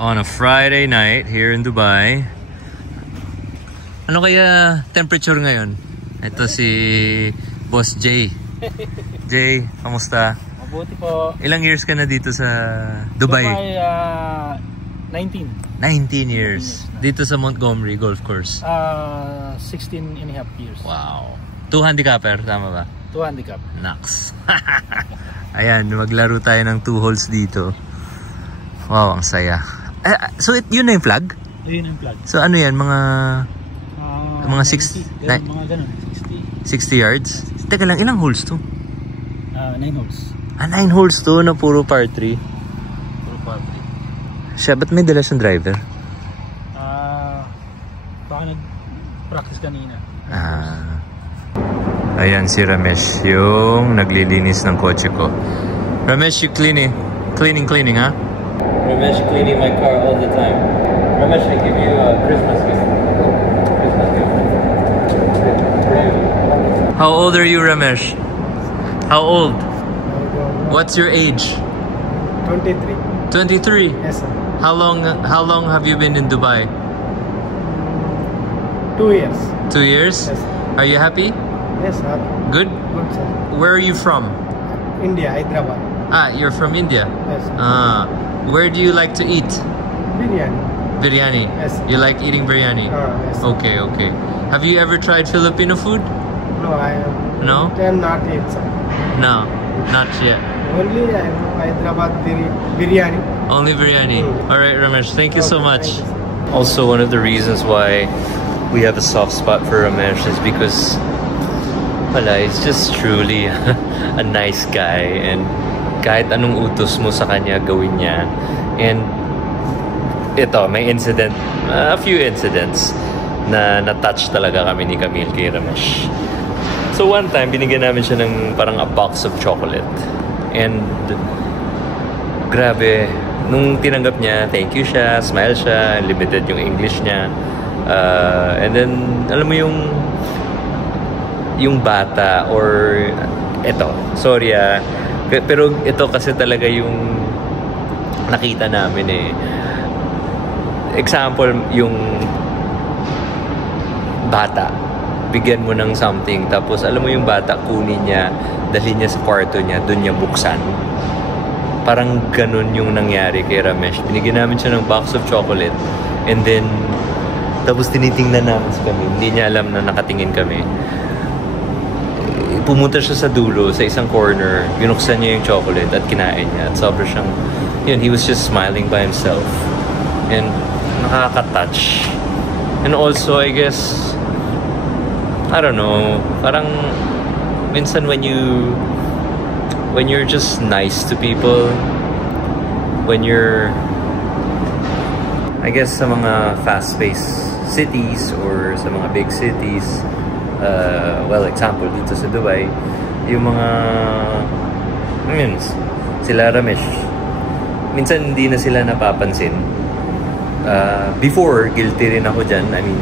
on a Friday night here in Dubai. Ano kaya temperature ngayon? Ito si Boss Jay. Jay, kamusta? Mabuti po. Ilang years ka na dito sa Dubai? Dubai, 19. 19 years. Dito sa Montgomery Golf Course? 16 and a half years. Wow. 2 handicapper, tama ba? 2 handicap. Naks. Ayan, maglaro tayo ng 2 holes dito. Wow, ang saya. So, yun na yung flag? Yun yung flag. So, ano yan? Mga 60. Mga ganun. 60 yards? Teka lang, ilang holes to? 9 holes. 9 holes to na puro par 3. Puro par 3. Siya, ba't may dala siyang driver? Baka nag-practice kanina. Ayan si Ramesh, yung naglilinis ng kotse ko. Ramesh, you cleaning, huh? Ramesh cleaning my car all the time. Ramesh, I give you a Christmas gift. How old are you, Ramesh? How old? What's your age? 23. 23? Yes, sir. How long have you been in Dubai? 2 years. 2 years? Yes. Are you happy? Yes, sir. Good? Good, sir. Where are you from? India, Hyderabad. You're from India? Yes. Where do you like to eat? Biryani. Biryani? Yes. You like eating biryani? Yes. Okay. Have you ever tried Filipino food? No, I am not yet, sir. No, not yet. Only I know Hyderabad biryani. Only biryani. Alright, Ramesh, thank you so much. Thank you, Also, one of the reasons why we have a soft spot for Ramesh is because he's just truly a nice guy, and kahit anong utos mo sa kanya, gawin niya. And ito, may incident, a few incidents na na-touch talaga kami ni Camille kay Ramesh. So one time, binigyan namin siya ng parang a box of chocolate. And grabe, nung tinanggap niya, thank you siya, smile siya, limited yung English niya. And then, alam mo yung bata, or eto, sorry pero ito kasi talaga yung nakita namin eh. Example, yung bata, bigyan mo ng something, tapos alam mo yung bata, kunin niya, dalhin niya sa kwarto niya, dun niya buksan. Parang ganun yung nangyari kay Ramesh. Binigyan namin siya ng box of chocolate, and then tapos tinitingnan namin sa kami, hindi niya alam na nakatingin kami. Pumunta siya sa dulo, sa isang corner, binuksan niya yung chocolate at kinain niya. At sobra siyang, he was just smiling by himself. And nakaka-touch. And also, I guess, I don't know, parang minsan when you're just nice to people, when you're, I guess, sa mga fast-paced cities or sa mga big cities, example dito sa Dubai, yung mga sila Ramesh, minsan hindi na sila napapansin. Before, guilty rin ako dyan. I mean,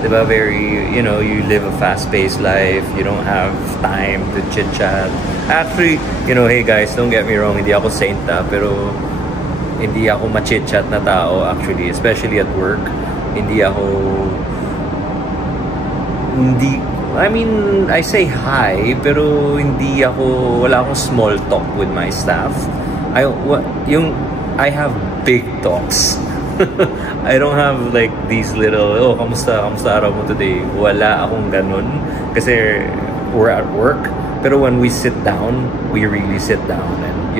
diba, very, you live a fast-paced life, you don't have time to chit-chat. Actually, hey guys, don't get me wrong, hindi ako saint pero hindi ako ma-chit-chat na tao actually, especially at work. I say hi, pero wala akong small talk with my staff. I have big talks. I don't have like these little, kamusta araw mo today? Wala akong ganun. Kasi we're at work. Pero when we sit down, we really sit down and,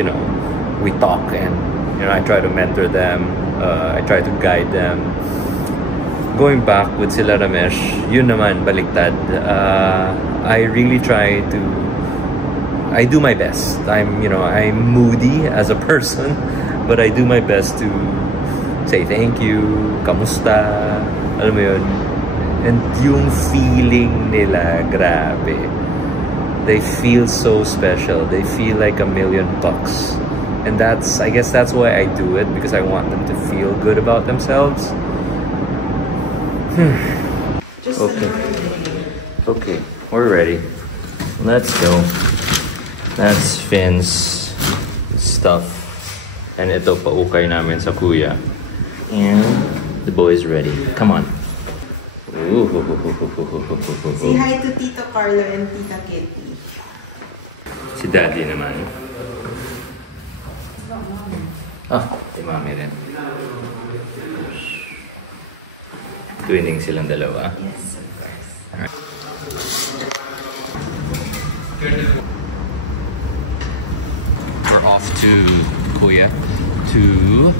we talk and, I try to mentor them. I try to guide them. Going back with sila Ramesh, yun naman, baliktad. I really try to, I do my best. I'm moody as a person, but I do my best to say thank you, kamusta, alam mo yun. And yung feeling nila, grabe. They feel so special. They feel like $1,000,000. And I guess that's why I do it, because I want them to feel good about themselves. Okay, we're ready. Let's go. That's Finn's stuff. And ito, paukay namin sa kuya. And the boy's ready. Come on. Say hi to Tito Carlo and Tita Kitty. Si Daddy naman. Si Mami rin. Twinning silang dalawa. Yes, of course. Alright. We're off to Kuya to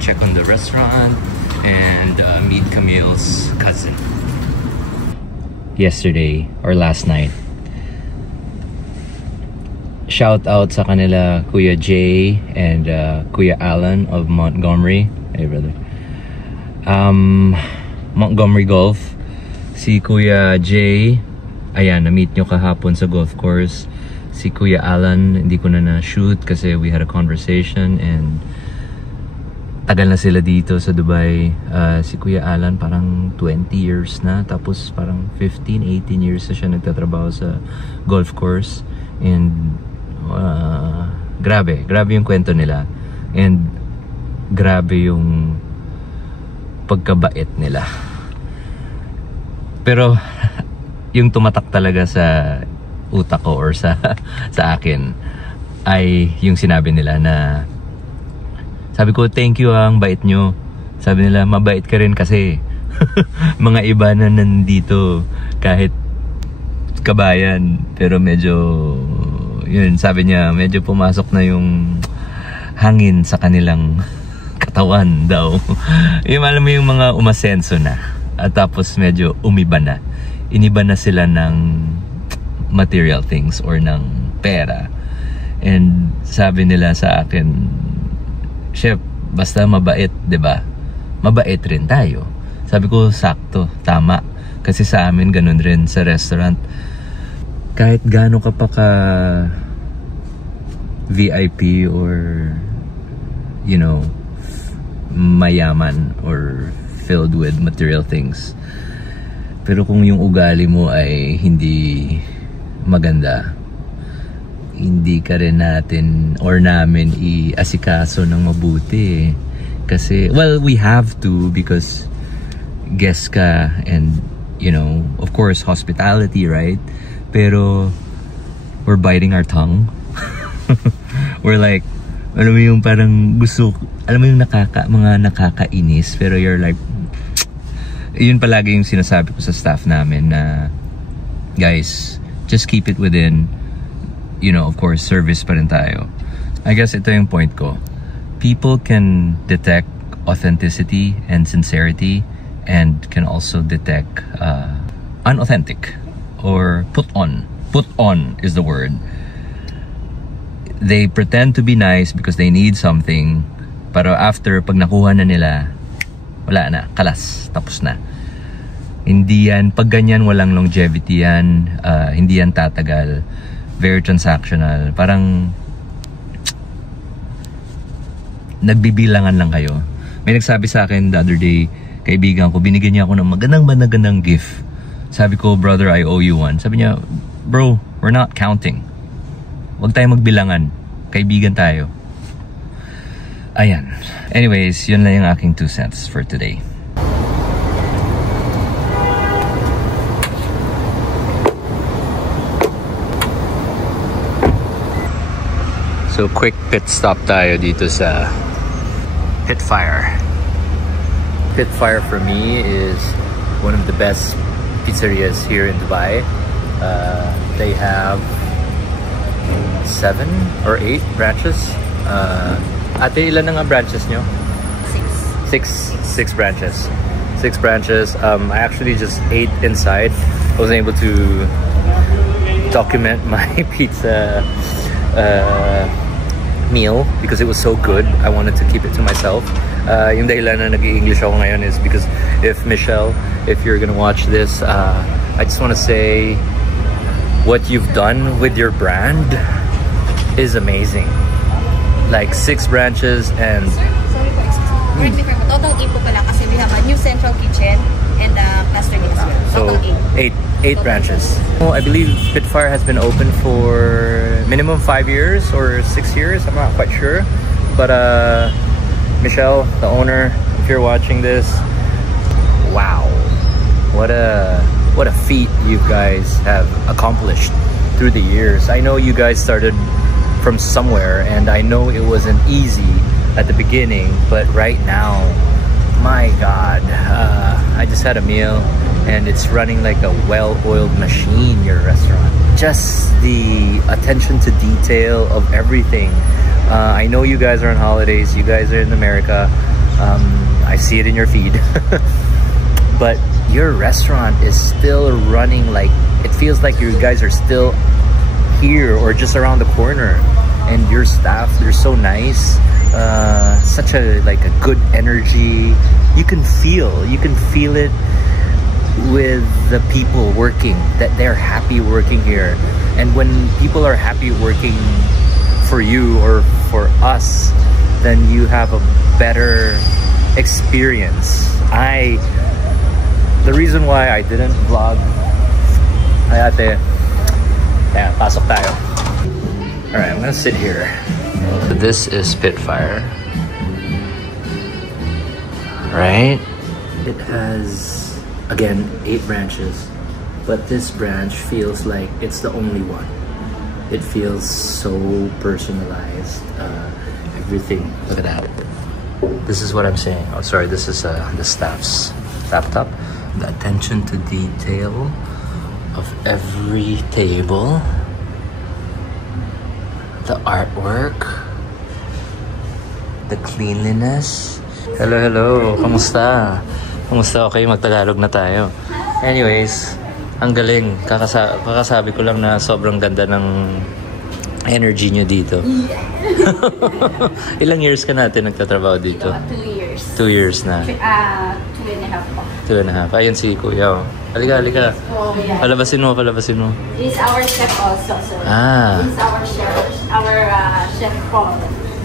check on the restaurant and meet Camille's cousin. Yesterday or last night, shout out sa kanila Kuya Jay and Kuya Alan of Montgomery. Hey brother. Montgomery Golf. Si Kuya Jay, ayan, na-meet nyo kahapon sa golf course. Si Kuya Alan, hindi ko na shoot kasi we had a conversation and tagal na sila dito sa Dubai. Si Kuya Alan parang 20 years na, tapos parang 15-18 years na siya nagtatrabaho sa golf course. And grabe yung kwento nila and grabe yung pagkabait nila. Pero yung tumatak talaga sa utak ko or sa akin ay yung sinabi nila na sabi ko, thank you ang bait nyo. Sabi nila, mabait ka rin kasi mga iba na nandito kahit kabayan, pero medyo yun, sabi niya, medyo pumasok na yung hangin sa kanilang katawan daw. Yung alam mo yung mga umasenso na at tapos medyo umiba na. Iniba na sila ng material things or ng pera. And sabi nila sa akin, Chef, basta mabait, 'di ba? Mabait rin tayo. Sabi ko, sakto, tama. Kasi sa amin ganun rin sa restaurant. Kahit gaano ka pa ka VIP or you know, mayaman or filled with material things. Pero kung yung ugali mo ay hindi maganda, hindi ka rin natin or namin i-asikaso ng mabuti. Kasi, well, we have to because guest ka and, you know, of course, hospitality, right? Pero, we're biting our tongue. We're like, alam mo yung parang gusto, alam mo yung mga nakakainis, pero you're like, yun palagi yung sinasabi ko sa staff namin na, guys, just keep it within, you know, of course, service pa rin tayo. I guess ito yung point ko. People can detect authenticity and sincerity and can also detect unauthentic or put on. Put on is the word. They pretend to be nice because they need something, pero after, pag nakuha na nila, wala na, kalas, tapos na. Hindi yan, pag ganyan, walang longevity yan, hindi yan tatagal. Very transactional. Parang nagbibilangan lang kayo. May nagsabi sa akin the other day, kaibigan ko, binigyan niya ako ng magandang gift. Sabi ko, brother, I owe you one. Sabi niya, bro, we're not counting. Huwag tayo magbilangan. Kaibigan tayo. Ayan. Anyways, yun lang yung aking 2 cents for today. So quick pit stop tayo dito sa Pitfire. Pitfire for me is one of the best pizzerias here in Dubai. They have 7 or 8 branches. Ate, ilan na nga branches nyo? 6 branches. 6 branches. I actually just ate inside. I wasn't able to document my pizza meal because it was so good. I wanted to keep it to myself. Yung dahilan na nag-i-English ako ngayon is because if Michelle, if you're gonna watch this, I just want to say what you've done with your brand is amazing. Like 6 branches and... Sorry po, excuse me. Total 8 po pala kasi we have a new central kitchen and cluster as well. Total 8. 8 branches. Well, I believe Pitfire has been open for minimum 5 years or 6 years. I'm not quite sure. But Michelle, the owner, if you're watching this, wow, what a feat you guys have accomplished through the years. I know you guys started from somewhere, and I know it wasn't easy at the beginning, but right now, my God, I just had a meal and it's running like a well-oiled machine, your restaurant. Just the attention to detail of everything. I know you guys are on holidays, you guys are in America. I see it in your feed. But your restaurant is still running like, it feels like you guys are still here or just around the corner. And your staff, they're so nice. Such a good energy. You can feel it with the people working, that they're happy working here. And when people are happy working for you or for us, then you have a better experience. The reason why I didn't vlog, ay ate, yeah, pasok tayo. Alright, I'm gonna sit here. This is Spitfire, right? It has, again, 8 branches, but this branch feels like it's the only one. It feels so personalized. Everything. Look at that. This is what I'm saying. Oh, sorry. This is the staff's laptop. The attention to detail of every table. The artwork. The cleanliness. Hello, hello. Kamusta? Kamusta? Okay, magtagalog na tayo. Anyways, ang galing. Kakasabi ko lang na sobrang ganda ng energy nyo dito. Ilang years ka natin nagtatrabaho dito? 2 years. 2 years na. 2.5 po. 2.5. Ayun si Kuya. Halika, halika. Oh, yeah. Palabasin mo, palabasin mo. He's our chef also. So he's our chef Paul.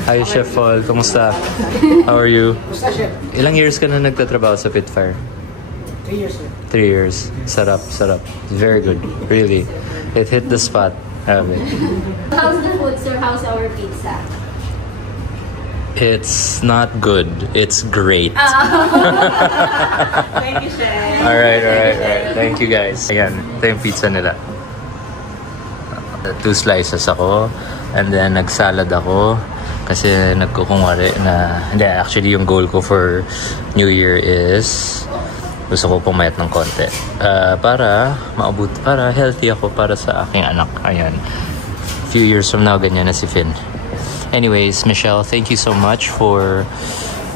Hi, Chef Paul. Kamusta? How are you? Ilang years ka na nagtatrabaho sa Spitfire? 3 years. 3 years. Sarap, sarap. Very good. Really. It hit the spot. Have it. How's the food, sir? How's our pizza? It's not good. It's great. Thank you, chef. Alright. Thank you, guys. Ayan, ito yung pizza nila. 2 slices ako. And then, nagsalad ako. Kasi nagkukunwari na... Hindi, actually, yung goal ko for New Year is... Gusto ko pumayat ng konti. Para healthy ako para sa aking anak. Ayan. A few years from now, ganyan na si Finn. Anyways, Michelle, thank you so much for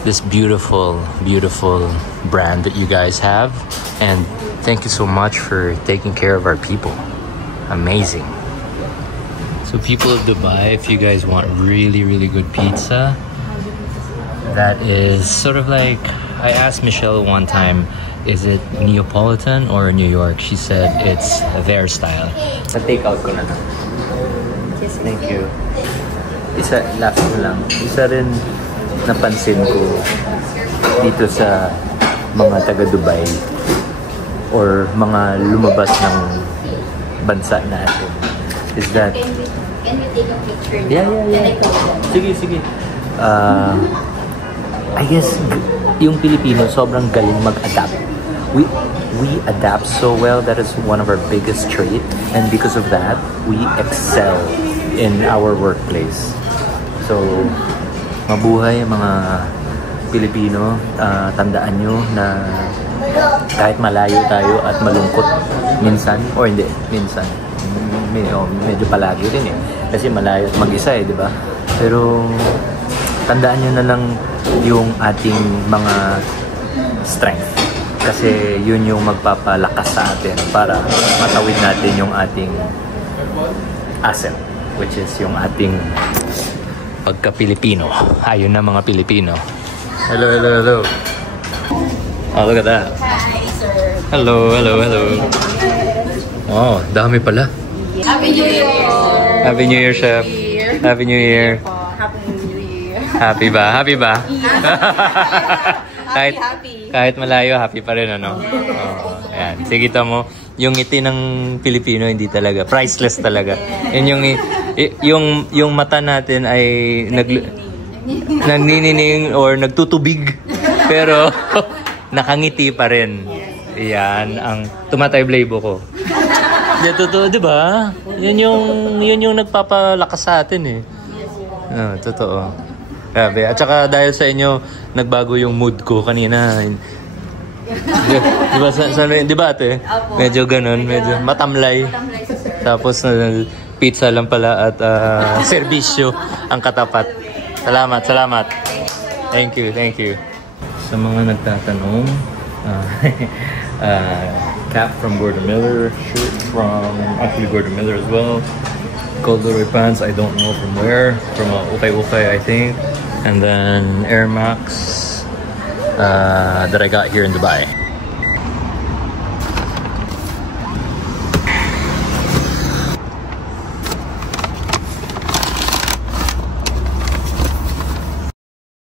this beautiful, beautiful brand that you guys have. And thank you so much for taking care of our people. Amazing. So people of Dubai, if you guys want really, really good pizza, that is sort of like, I asked Michelle one time, is it Neapolitan or New York? She said it's their style. Sa-take out ko na lang. Thank you. Isa, last ko lang. Isa rin napansin ko dito sa mga taga-Dubai or mga lumabas ng bansa natin is that... Can we take a picture now? Yeah. Sige. I guess yung Pilipino sobrang galing mag-adapt. We adapt so well. That is one of our biggest trait, and because of that, we excel in our workplace. So, mabuhay mga Pilipino. Tandaan nyo na kahit malayo tayo at malungkot minsan, or hindi, minsan, medyo palagi rin kasi malayo at mag-isa di ba? Pero tandaan nyo na lang yung ating mga strength, kasi yun yung magpapalakas sa atin para matawid natin yung ating asset, which is yung ating pagka-Pilipino. Ayun na mga Pilipino. Hello. Oh, look at that. Hi, sir. Hello. Oh, dami pala. Happy New Year, sir. Happy New Year, Chef. Happy New Year. Happy New Year. Happy ba? Happy. Happy. Kahit malayo, happy pa rin, ano? Oh, ayan. Sige, mo, yung ngiti ng Pilipino, hindi talaga. Priceless talaga. Yun yung mata natin ay nagninining or nagtutubig. Pero nakangiti pa rin. Yan ang tumatay blabo ko. Di, totoo, di ba? Yun yung nagpapalakas sa atin eh. No, totoo. Grabe. At saka dahil sa inyo, nagbago yung mood ko kanina. Di ba, di ba ate? Medyo ganun, medyo matamlay. Tapos pizza lang pala at serbisyo ang katapat. Salamat, salamat. Thank you. Sa mga nagtatanong, cap from Gordon Miller, shirt from actually Gordon Miller as well. Corduroy pants, I don't know from where, from Ukay Ukay I think, and then Air Max that I got here in Dubai.